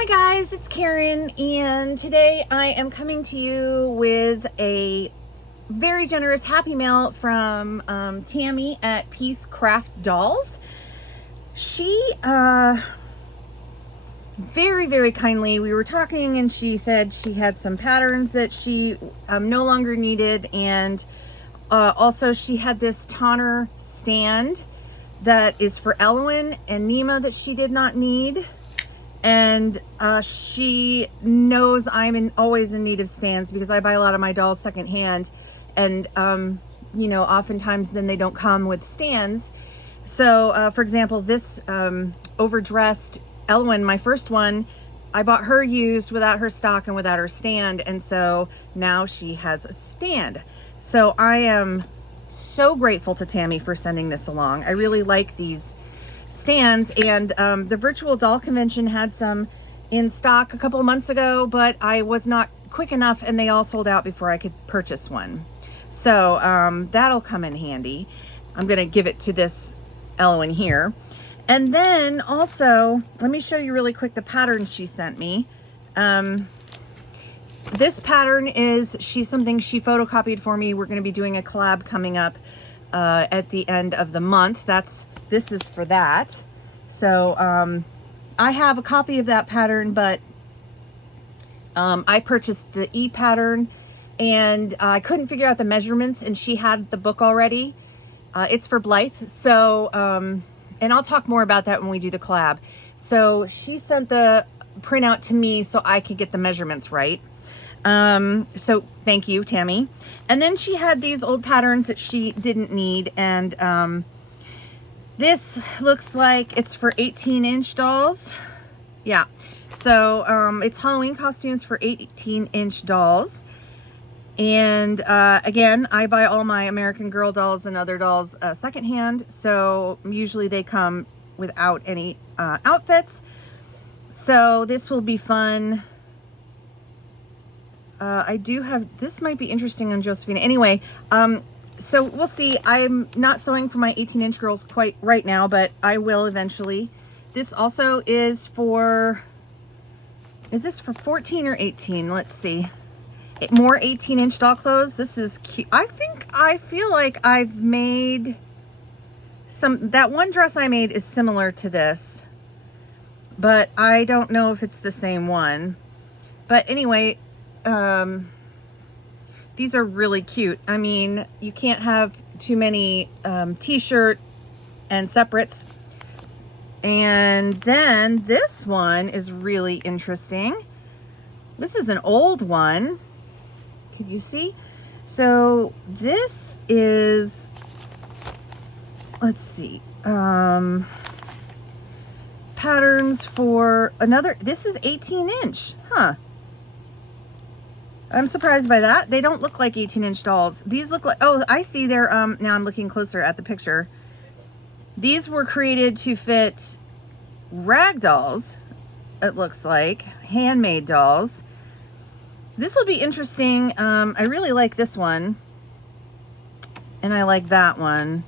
Hi guys, it's Karen, and today I am coming to you with a very generous happy mail from Tammy at Peace Craft Dolls. She very kindly, we were talking and she said she had some patterns that she no longer needed, and also she had this toner stand that is for Ellowyne and Nema that she did not need. And she knows I'm always in need of stands because I buy a lot of my dolls secondhand, and you know, oftentimes then they don't come with stands. So for example, this overdressed Ellowyne, my first one, I bought her used without her stock and without her stand, and so now she has a stand. So I am so grateful to Tammy for sending this along. I really like these stands, and the virtual doll convention had some in stock a couple of months ago, but I was not quick enough and they all sold out before I could purchase one. So that'll come in handy. I'm gonna give it to this Ellowyne here. And then also, let me show you really quick the patterns she sent me. This pattern is something she photocopied for me. We're gonna be doing a collab coming up at the end of the month. This is for that. So I have a copy of that pattern, but I purchased the E pattern and I couldn't figure out the measurements, and she had the book already. It's for Blythe. So, and I'll talk more about that when we do the collab. So she sent the printout to me so I could get the measurements right. So thank you, Tammy. And then she had these old patterns that she didn't need, and this looks like it's for 18-inch dolls. Yeah, so it's Halloween costumes for 18-inch dolls. And again, I buy all my American Girl dolls and other dolls secondhand, so usually they come without any outfits. So this will be fun. I do have, this might be interesting on Josephina. Anyway, so we'll see. I'm not sewing for my 18-inch girls quite right now, but I will eventually. This also is for, is this for 14 or 18? Let's see. More 18-inch doll clothes. This is cute. I feel like I've made that one dress I made is similar to this, but I don't know if it's the same one. But anyway, these are really cute. I mean, you can't have too many t-shirt and separates. And then this one is really interesting. This is an old one. Can you see? So this is, let's see, patterns for another, this is 18-inch, huh? I'm surprised by that. They don't look like 18-inch dolls. These look like, oh, I see they're, now I'm looking closer at the picture. These were created to fit rag dolls, it looks like, handmade dolls. This will be interesting. I really like this one, and I like that one.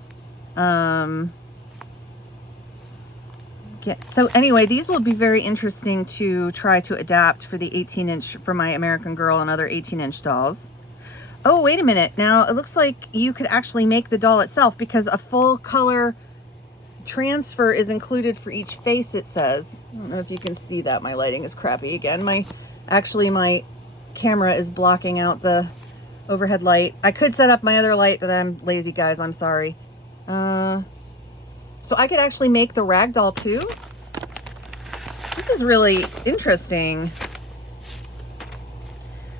So anyway, these will be very interesting to try to adapt for the 18-inch, for my American Girl and other 18-inch dolls. Oh, wait a minute. Now, it looks like you could actually make the doll itself, because a full color transfer is included for each face, it says. I don't know if you can see that. My lighting is crappy again. My camera is blocking out the overhead light. I could set up my other light, but I'm lazy, guys. I'm sorry. So I could actually make the rag doll too. This is really interesting.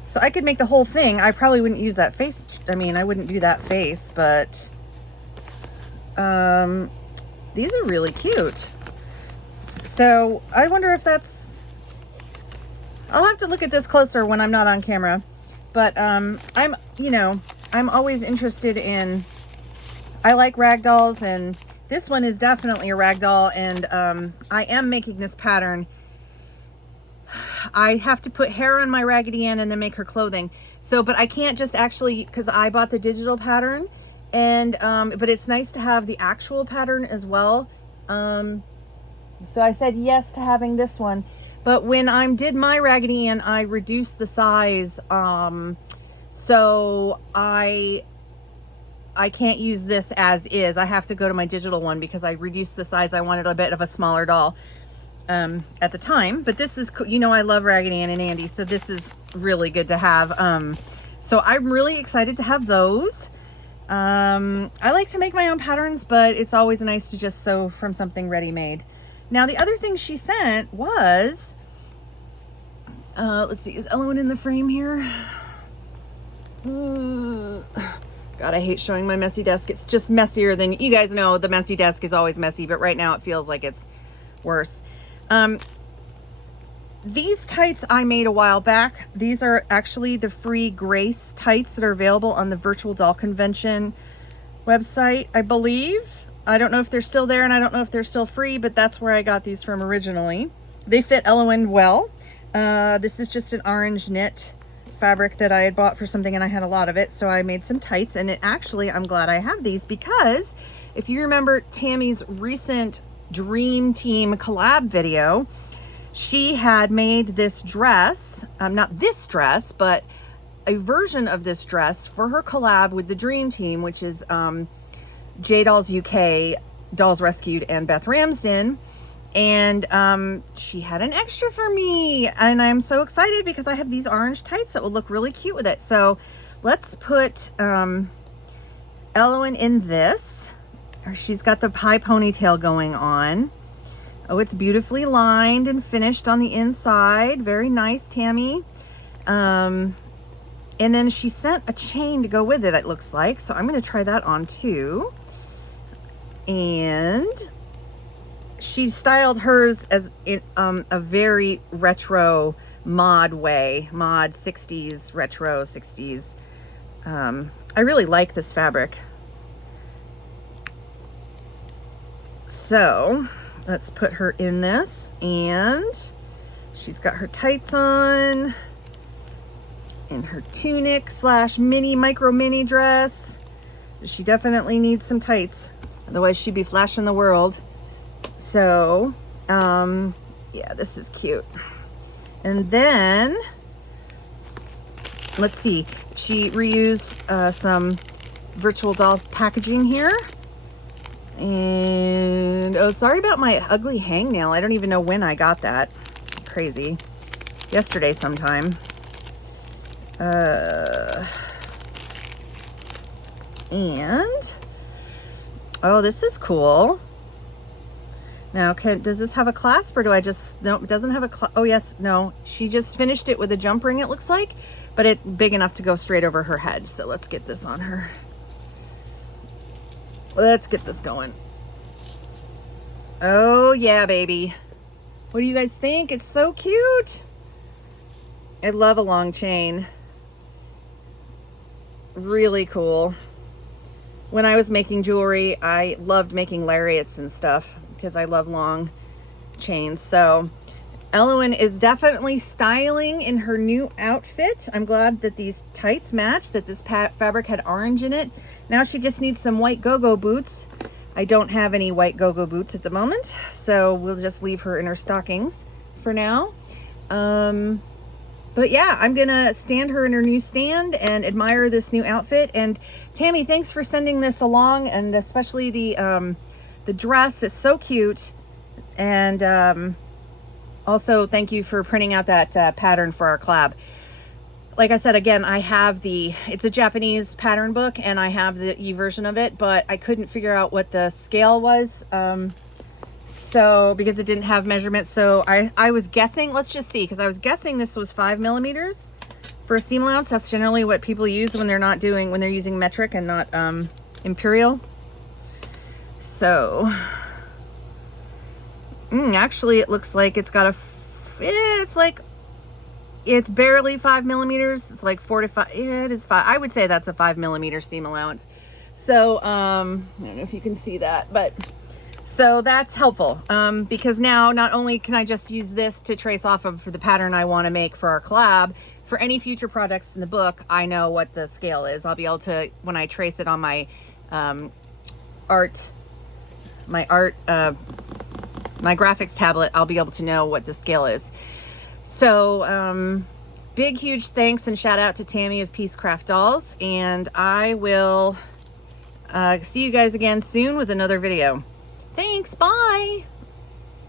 So I could make the whole thing. I probably wouldn't use that face. I mean, I wouldn't do that face, but these are really cute. So I wonder if that's, I'll have to look at this closer when I'm not on camera. But I'm always interested in, I like rag dolls, and this one is definitely a rag doll, and I am making this pattern. I have to put hair on my Raggedy Ann and then make her clothing. So, but I can't just actually, because I bought the digital pattern, and but it's nice to have the actual pattern as well. So I said yes to having this one. But when I did my Raggedy Ann, I reduced the size. So I can't use this as is. I have to go to my digital one because I reduced the size. I wanted a bit of a smaller doll at the time. But this is, you know, I love Raggedy Ann and Andy, so this is really good to have. So I'm really excited to have those. I like to make my own patterns, but it's always nice to just sew from something ready-made. Now, the other thing she sent was, let's see, is Ellowyne in the frame here? God, I hate showing my messy desk. It's just messier than, you guys know, the messy desk is always messy, but right now it feels like it's worse. These tights I made a while back. These are actually the free Grace tights that are available on the Virtual Doll Convention website, I believe. I don't know if they're still there, and I don't know if they're still free, but that's where I got these from originally. They fit Ellowyne well. This is just an orange knit fabric that I had bought for something, and I had a lot of it, so I made some tights. And it actually, I'm glad I have these, because if you remember Tammy's recent Dream Team collab video, she had made this dress, not this dress, but a version of this dress for her collab with the Dream Team, which is J Dolls UK, Dolls Rescued, and Beth Ramsden. And she had an extra for me, and I'm so excited because I have these orange tights that will look really cute with it. So let's put Ellowyne in this. She's got the high ponytail going on. Oh, it's beautifully lined and finished on the inside. Very nice, Tammy. And then she sent a chain to go with it, it looks like. So I'm going to try that on too. And she styled hers as in a very retro mod way. Mod 60s, retro 60s. I really like this fabric. So let's put her in this, and she's got her tights on and her tunic slash micro mini dress. She definitely needs some tights, otherwise she'd be flashing the world. So yeah, this is cute. And then let's see, she reused some Virtual Doll packaging here. And oh, sorry about my ugly hangnail. I don't even know when I got that. Crazy. Yesterday sometime. And oh, this is cool. Now, does this have a clasp, or do I just, no, it doesn't have a oh yes, no, she just finished it with a jump ring, it looks like, but it's big enough to go straight over her head. So let's get this on her. Let's get this going. Oh yeah, baby. What do you guys think? It's so cute. I love a long chain. Really cool. When I was making jewelry, I loved making lariats and stuff because I love long chains. So Ellowyne is definitely styling in her new outfit. I'm glad that these tights match, that this fabric had orange in it. Now she just needs some white go-go boots. I don't have any white go-go boots at the moment, so we'll just leave her in her stockings for now. But yeah, I'm gonna stand her in her new stand and admire this new outfit. And Tammy, thanks for sending this along, and especially the dress. It's so cute. And also thank you for printing out that pattern for our collab. Like I said, again, I have it's a Japanese pattern book, and I have the e-version of it, but I couldn't figure out what the scale was. So because it didn't have measurements, so I was guessing, let's just see, because I was guessing this was 5 millimeters for a seam allowance. That's generally what people use when they're using metric and not imperial. So actually it looks like it's got it's barely 5 millimeters. It's like 4 to 5. It is 5. I would say that's a 5 millimeter seam allowance. So I don't know if you can see that, but so that's helpful because now not only can I just use this to trace off of for the pattern I want to make for our collab, for any future products in the book, I know what the scale is. I'll be able to, when I trace it on my art my graphics tablet, I'll be able to know what the scale is. So big, huge thanks and shout out to Tammy of Peacecraft Dolls. And I will see you guys again soon with another video. Thanks, bye.